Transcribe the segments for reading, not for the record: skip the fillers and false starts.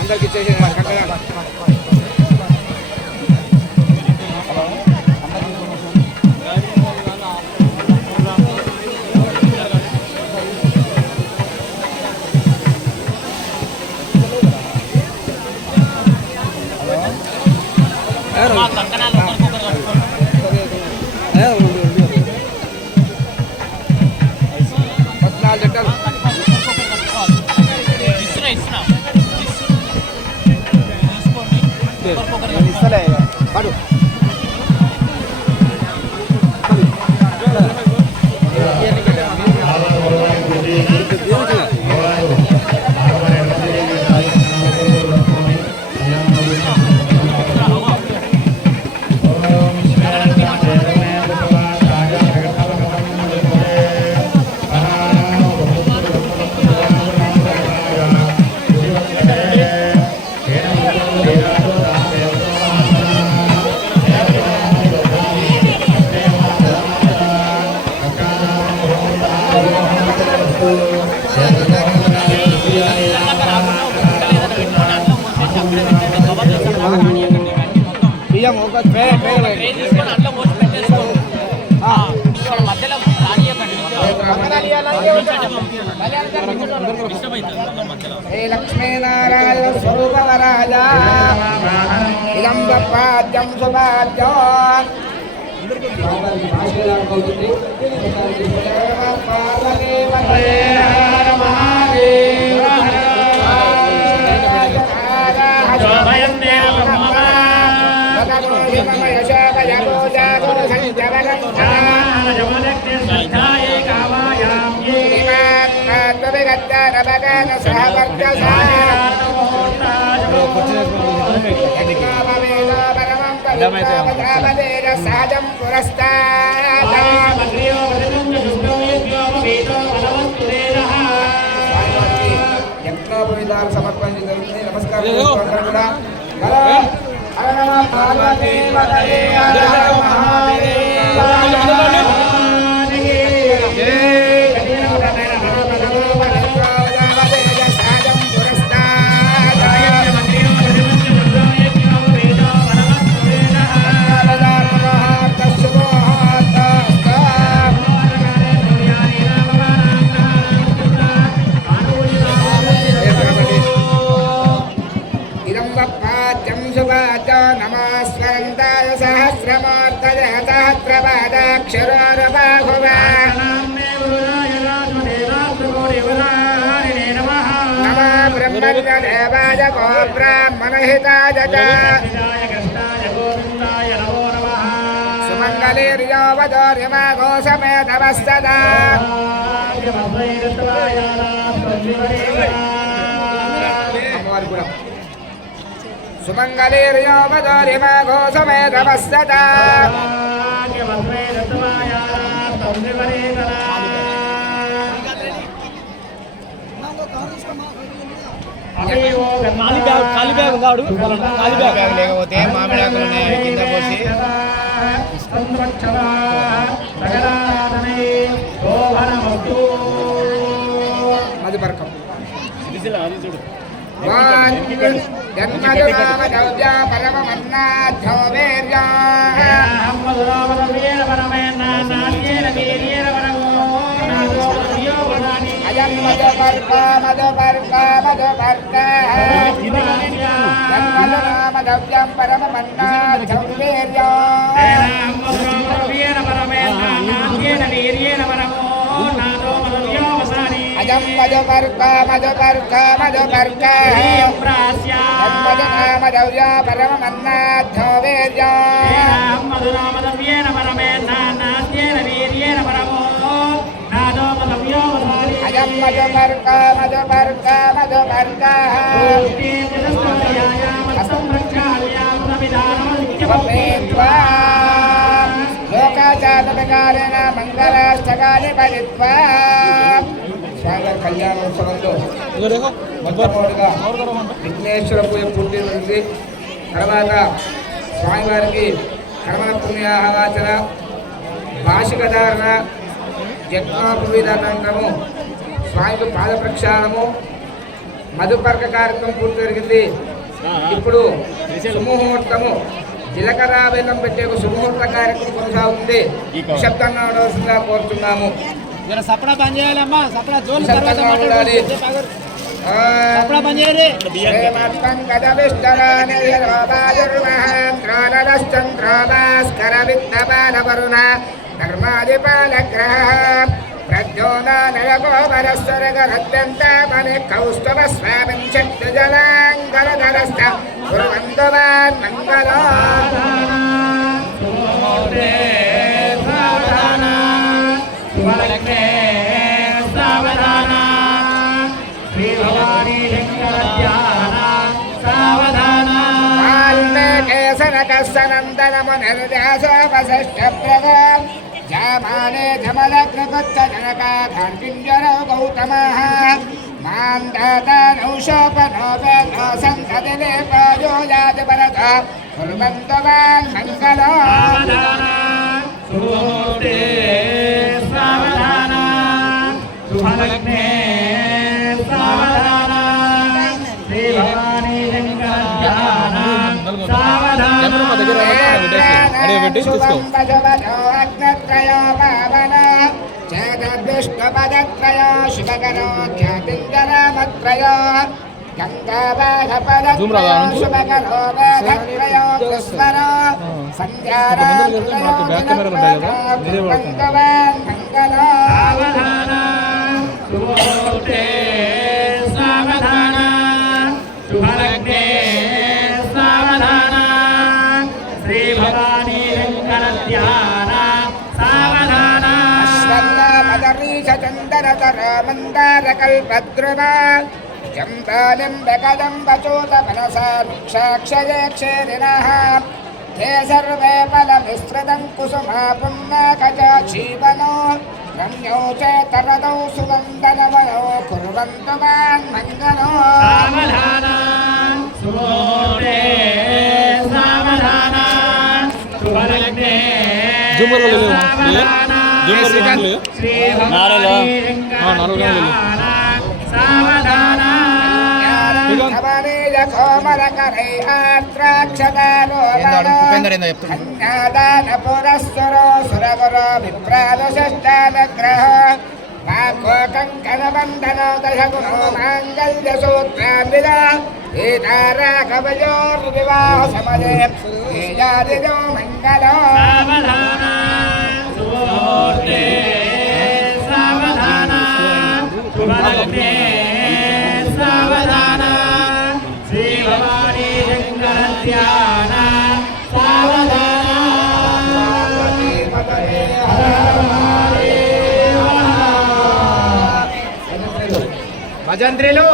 అందరికి చేసి ఇస్తలే పడు లక్ష్మీనారాయణ స్వరూపవరాజ ఇదం పాద్యం సుపాద్యం సహజం యజ్ఞోపవిధాలు సమర్పణ జరుగుతుంది. నమస్కారం కూడా నమస్వరంతాయ సహస్రమూర్తయ సహస్రపాదాక్షరారబాహువా నమో బ్రహ్మణ్యదేవాయ గో బ్రాహ్మణహితాయ చ సుమంగళీర్యోవదోర్యమాగో సమేతవస్తదా సుమంగళీర్యోవదోర్యమాగో సమేతవస్తదా ఖాళీ బ్యాగ్ ఉన్నాడు. ఖాళీ బ్యాగ్ లేకపోతే మామిడాకులు కింద పోసి అది బరకం మధవ్యం అజం మధుపర్క మధుపర్క మధుపర్క మధవ్య పరమన్నాథో వేర్య అజం మధుపర్క మధుపర్క మధుపర్క లోకాచారకారేణ మంగళాష్టకాని పఠిత్వా కళ్యాణోత్సవంలో మొట్టమొదటిగా విఘ్నేశ్వర పూజ పూర్తి. తర్వాత స్వామివారికి కర్మల పుణ్యాహవాచన, భాషిక ధారణ, యజ్ఞోపవీతంత్రము, స్వామికి పాద ప్రక్షాళనము, మధుపర్క కార్యక్రమం పూర్తి జరిగింది. ఇప్పుడు సుముహూర్తము జీలకర్ర బెల్లం పెట్టే ఒక సుముహూర్త కార్యక్రమం కొనసాగుతుంది. నిశ్శబ్దంగా ఉండవలసిందిగా కోరుతున్నాము. సపడా బంద్ చేయాలమ్మా, సపడా జోలు తర్వాత ఉండాలి. సపడా బంద్ చేయాలి. ధర్మాధిపాలగ్రహ ప్రద్యోనానయగోపరస్వరగరత్యంత మని కౌస్తవ స్వామిం శక్తి జలాంగరధరస్థ కుర్వంతువాన్ మంగళం. వాల్మీకేశనకస్సనందనమునిర్దేశోపశిష్టప్రభో జామానే జమలగ్నగుప్తజనకార్కింజరో గౌతమః మాందాతానౌషోపనోపేతో సంతతిలేపయో యాతి భరత కుర్వంతువాన్ మంగళం. చేదుష్ణపదత్రయ శుభకరో ఖ్యాతింజరామత్రయ గంగాబాధపదత్రయ శుభకరో వేదత్రయ కృష్ణరో సంధ్యారాత్రయో దినత్రయో మంగళం. చందనతర మందారకల్పద్రుమ చంపాలింబకదంబచూత మనసా వృక్షాక్షయే క్షేరిణః తే సర్వే ఫలమిశ్రితం కుసుమా పుణ్యకజాజీవనో రమ్యౌ చ తరదౌ సువందనమయో కుర్వంతు మాన్ మంగళం. పురస్సరో సురగురో విప్రాదశష్టానగ్రహ కంకణబంధనో దశగుణో మాంగళ్యసూత్రాన్విద సీతారాఘవయోర్వివాహ సమయే శ్రీయాదిజో మంగళం. భజంత్రిలు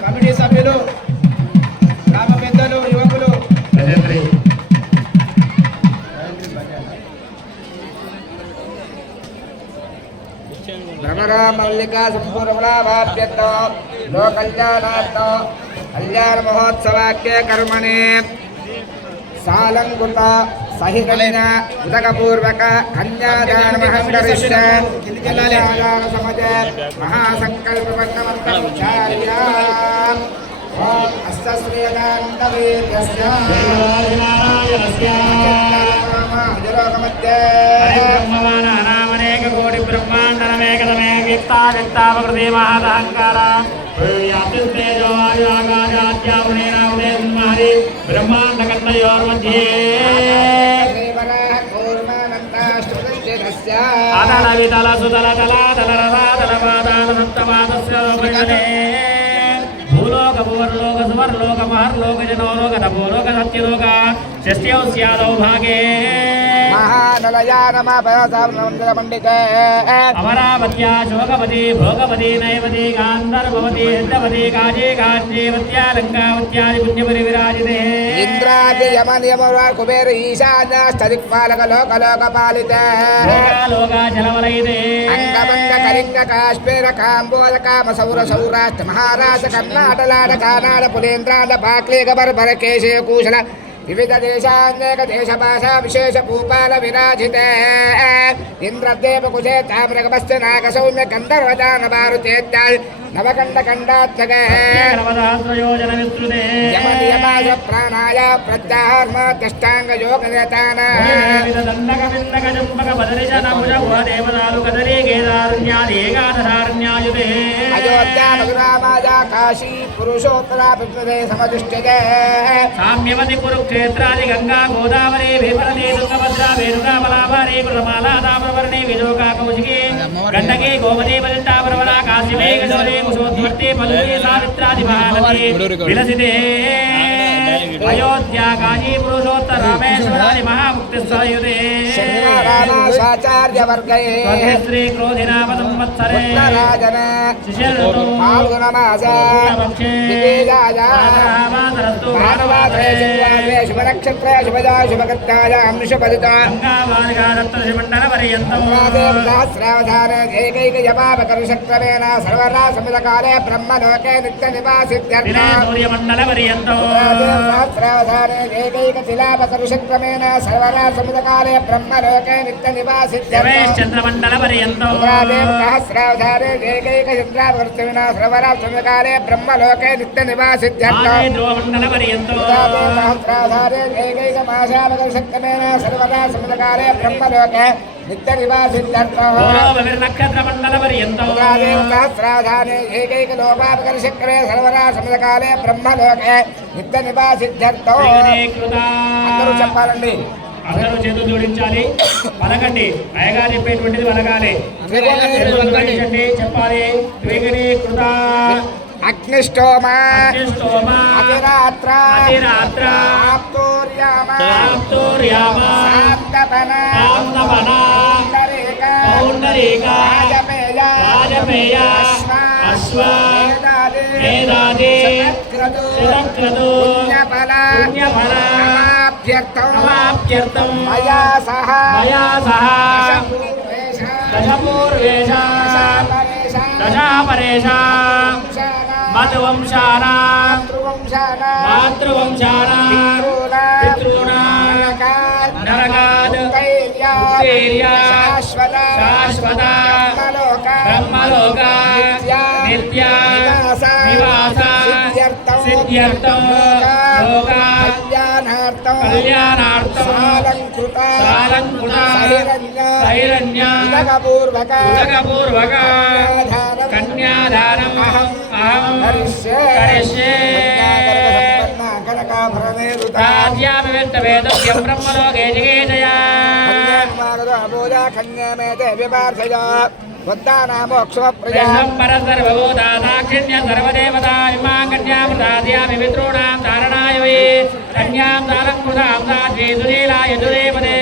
కమిటీ సభ్యులు, గ్రామ పెద్దలు, యువకులు భ్రమరా మల్లికా సంపూర్ణఫలాభాప్యర్థ లోకల్యాణార్థ కళ్యాణ మహోత్సవాఖ్యే కర్మణే సాలంకృత సహికలిన ఉదకపూర్వక కన్యాదానమహం కరిష్యే కన్యాదాన సమజ మహాసంకల్పమంత్రముచ్చార్య ఓం అష్టశ్రీయదానందవీర్యస్య జలోకమధ్యే కోటి బ్రహ్మాండమేకమే విక్తావిక్తాపకృతి మహదహంకార బ్రహ్మాండ కర్ణయోర్मध्ये అదల వితల సుతల తల తల రథల పాదాల సప్తపాదస్య భూలోక భువర్లోక సువర్లోక మహర్లోక జనోలోక తపోలోక సత్యలోక షష్ట్యౌ స్యాదౌ భాగే అమరావత్యా శోకవతి భోగవతి నైవతి గాంధర్వవతి సిద్ధవతి కాజీ కాంచీవత్యా లంకావత్యాది పుణ్యపరి విరాజితే ఇంద్రాది యమ నియమ కుబేర ఈశాన్యస్తదిక్పాలక లోకలోకపాలిత లోకాచలవలయితే అంగమంగ కళింగ కాశ్మీర కాంబోజ కామ సౌర సౌరాష్ట్ర మహారాష్ట్ర కర్ణాటలాడ కానాడ పులేంద్రాడ బాక్లేగ బర్బర కేశయ కూశల వివిధ దేశాన్యేక దేశ భాషా విశేష భూపాల విరాజితే ఇంద్రదేవ కుశే తామ్రగమస్య నాగ సౌమ్య గంధర్వదాన భారుతేత్యాది నవకండ కండాత్మక నవదాశ్రయోజన విస్తృతే యమనియమాజ ప్రాణాయ ప్రత్యాహార్మ దష్టాంగ యోగ నేతాన దండక విందక జంబక బదరిజ నముజ దేవదాలు కదలి కేదారణ్యాది ఏకాదశారణ్యాయుతే అయోధ్య మధురామాజ కాశీ పురుషోత్తర పృథ్వీ సమదుష్ట్యతే సామ్యవతి కురుక్షేత్రాది గంగా గోదావరి భీమనది తుంగభద్రా వేణుగా బలాభారి కృతమాలా తామ్రవర్ణి విజోగా కౌశికి గండకి గోమతి పదింటాపరవర కాశీమే గజవరి కుశోద్వర్తి పల్లి సావిత్రాది మహానది విలసితే అయోధ్య కాశీ పురుషోత్తర రామేశ్వరాది మహాముక్తి స్థలయుతే రామాచార్య వర్గే శ్రీ క్రోధినామ సంవత్సరే రాజన పాల్గొన మాస శుభ నక్షత్ర శుభజా శుభకర్తాయ అంశపదిత సహస్రావధాన ఏకైక జపాపకరు శక్రమేణ సర్వరా సమితకాలే బ్రహ్మలోకే నిత్య నివాసిత్యర్థ ఏకైక శిలాపకరు శక్రమేణ సర్వరా సమితకాలే బ్రహ్మలోకే నిత్య నివాసిత్యర్థ సహస్రావధానే ఏకైక చంద్రాపకృష్ణ సర్వరా సమితకాలే బ్రహ్మలోకే నిత్య నివాసిత్యర్థ సహస్రావధానే ఏకైక మాసాపకరు శక్రమేణ సర్వరా సమితకాలే బ్రహ్మలోకే నిత్య నివాసిత్యర్థ సహస్రావధానే ఏకైక లోపాపకర శక్రే సర్వరా సమకాలే బ్రహ్మలోకే నిత్య నివాసిత్యర్థ అందరూ చెప్పాలండి. అందరూ చేతులు జోడించాలి, పలకండి. అయ్యగా చెప్పేటువంటిది పలకాలి, చెప్పాలి. ద్విగుణీకృత అగ్నిష్టోమ అతిరాత్ర ఆప్తోర్యామ శాంతపన పౌండరీక రాజపేయ అశ్వ వేదాది శతక్రతు పుణ్యఫల అవాప్త్యర్థం మయా సహ दश पूर्वेशा दश परेशा मधुवंशानां मातृवंशानां पितॄणां नरकात् मुक्तेर्यात् शाश्वता ब्रह्मलोकात् नित्या निवासा सिद्ध्यर्थं लोकात् कल्याणार्थं सालङ्कृता सैरन्या उदकपूर्वका कन्यादानम् अहं करिष्ये ताद्याभिवेदव्यं ब्रह्मलोके जिगेशया परसर्वभूतादाक्षिण्य सर्वदेवता इमां कन्यां प्रदास्यामि पितॄणां धारणाय वै कन्यां दारङ्कृतां दास्ये सुनीलाय सुदेवते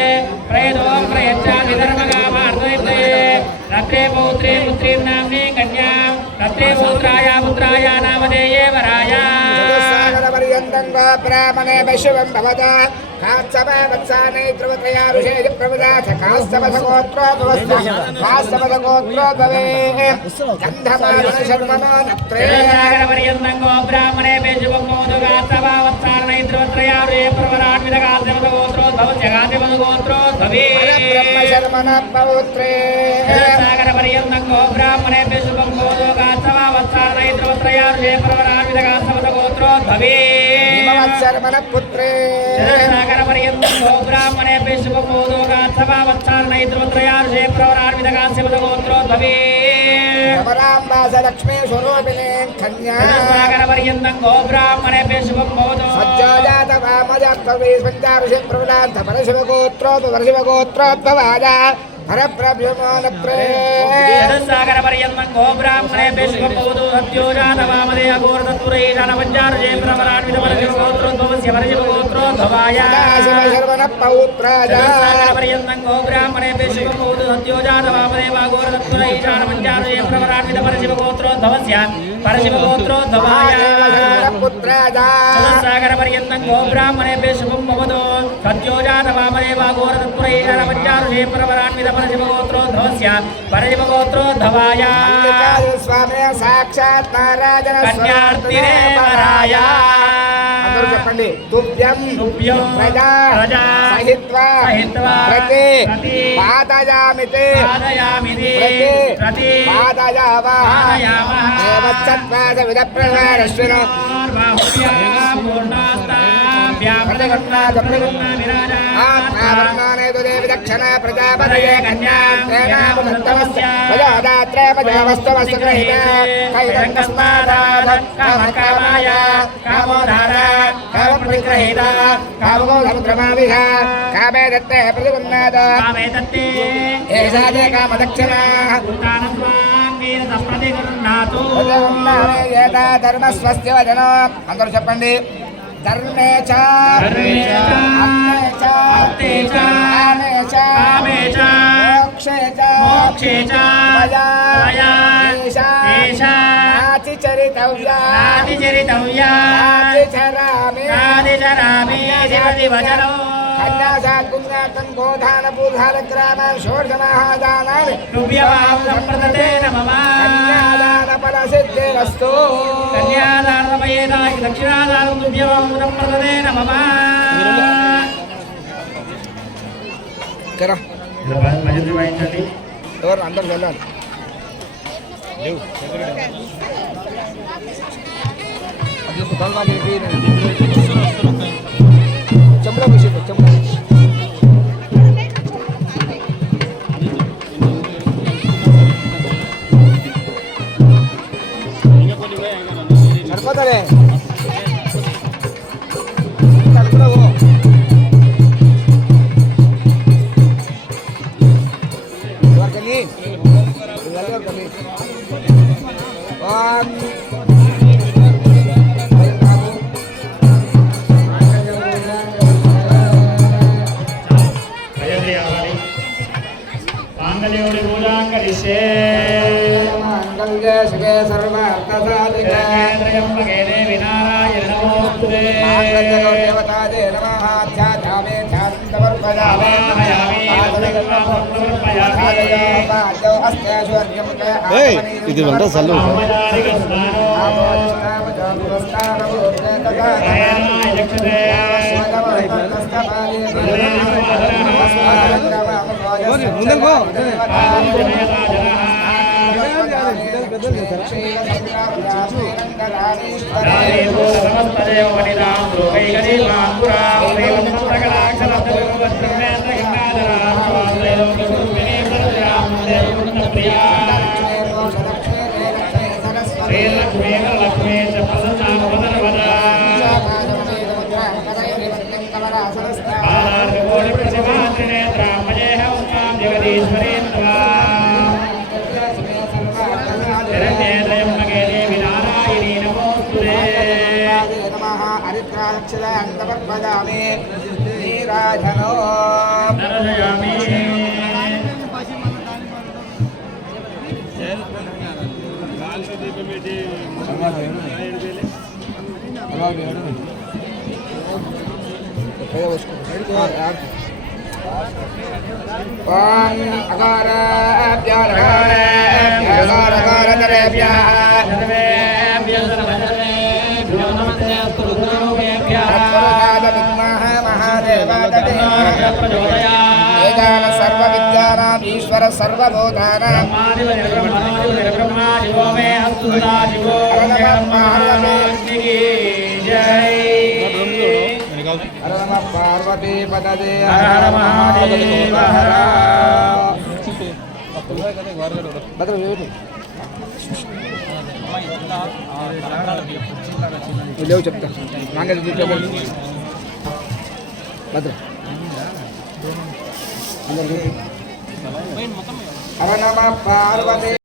प्रेतों प्रयच्छामि धर्मकामार्थये रत्रे पौत्रे पुत्रीं नाम्नीं कन्यां रत्रे पुत्राय नामधेये वराया ब्राह्मणे वैश्वं भवता कात्सवा वत्साने ध्रुवत्रया ऋषेज प्रवदाथ कास्तवसगोत्रोद्भवस्ता कास्तवसगोत्रोद्भवे गन्धमादन शर्मणो नत्रे पर्यन्तङ्गो ब्राह्मणे बेजुवमोदो कात्सवा वत्साने ध्रुवत्रया ऋषेज प्रवदाथ कास्तवसगोत्रोद्भवस्य कान्तवसगोत्रोद्भवे ब्रह्म शर्मण पौत्रे सागर पर्यन्तङ्गो ब्राह्मणे बेजुवमोदो कात्सवा वत्साने ध्रुवत्रया ऋषेज प्रवदाथ कास्तवसगोत्रोद्भवे शर्मण पुत्रे सागर पर्यन्तङ्गो ब्राह्मणे शुभमोदो कात्सवा वत्साने ध्रुवत्रया ऋषेज प्रवदाथ कास्तवसगोत्रोद्भवे रामराम्बास लक्ष्मी स्वरूपिणे कन्या सागर पर्यन्तङ्गो ब्राह्मणे शुभमोदो सज्जात वामजात्वे पञ्चाऋषि प्रवदाथ परशिवगोत्रोद्भवाय परप्रभ्यमानप्रे सागर पर्यन्तङ्गो ब्राह्मणे शुभमोदो सत्योजात वामदे अघोरतत्पुरैषाण पञ्चाऋषे प्रवदाथ परशिवगोत्रोद्भवस्य परशिवगोत्रोद्भवाय शर्मण पौत्राय सागर पर्यन्तङ्गो ब्राह्मणे शुभमोदो सत्योजात वामदे अघोरतत्पुरैषाण पञ्चाऋषे प्रवदाथ परशिवगोत्रोद्भवस्य परशिवगोत्रोद्भवाय पुत्राय सागर पर्यन्तङ्गो ब्राह्मणे शुभमोदो सत्योजात वामदे अघोरतत्पुरैषाण पञ्चाऋषे प्रवदाथ परशिवगोत्रोद्भवस्य परशिवगोत्रोद्भवाय स्वामी साक्षात् नारायण कन्यार्तिने वराय అందరూ చెప్పండి తుభ్యం ప్రజా సహిత్వా ప్రతి పాదయామితే ప్రతి పాదయావః దేవచ్చత్వాద విదప్రవారశ్వినో ఆత్మావర్ణానే దేవి దక్షిణ ప్రజాపతయే కన్యాం తేనాముదత్తమస్య ప్రజాదాత్రే ప్రజావస్తవస్య గ్రహీత కైరంగస్మాదాద కామకామాయ కామోధార కామప్రతిగ్రహీత కామగోధముద్రమావిహ కామే దత్తే ప్రతిగున్నాద కామే దత్తే ఏషాదే కామదక్షిణా ధర్మస్వస్తి వచన అందరూ చెప్పండి ధర్మే చ అర్థే చ కామే చ మోక్షే చ మయా నాతిచరితవ్యా నాతిచరామి కన్యాసాత్ పుణ్యార్థం గోధాన పూధాన గ్రామాన్ షోడశమహాదానాని కన్యాదాన ఫల సిద్ధిరస్తు దక్షిణాదానం తుభ్యవాముదప్రదతే నమః ఎవరు అందరు వెళ్ళాలి చెంబులో కూర్చో చెంబులో సరిపోతారే కడుపులో కలి కలి మాంగళ్యోడి పూజాంగరిషే మంగళ్య శివే సర్వార్థసాధికే త్రయంబకే దేవి నారాయణ నమోస్తుతే మంగళ్య దేవతాదే నమః ధ్యాయామే ధ్యానంతవర్పయామే ఇది వంట సల్లు ముందుకో హరిద్రాక్షదామి నీరాజనో ఓం అకారాభ్యో సర్వ విద్యానాం ఈశ్వర సర్వభూతానాం పార్వతీ పదే లేవు చెప్తా భద్ర హర నమ పార్వతీ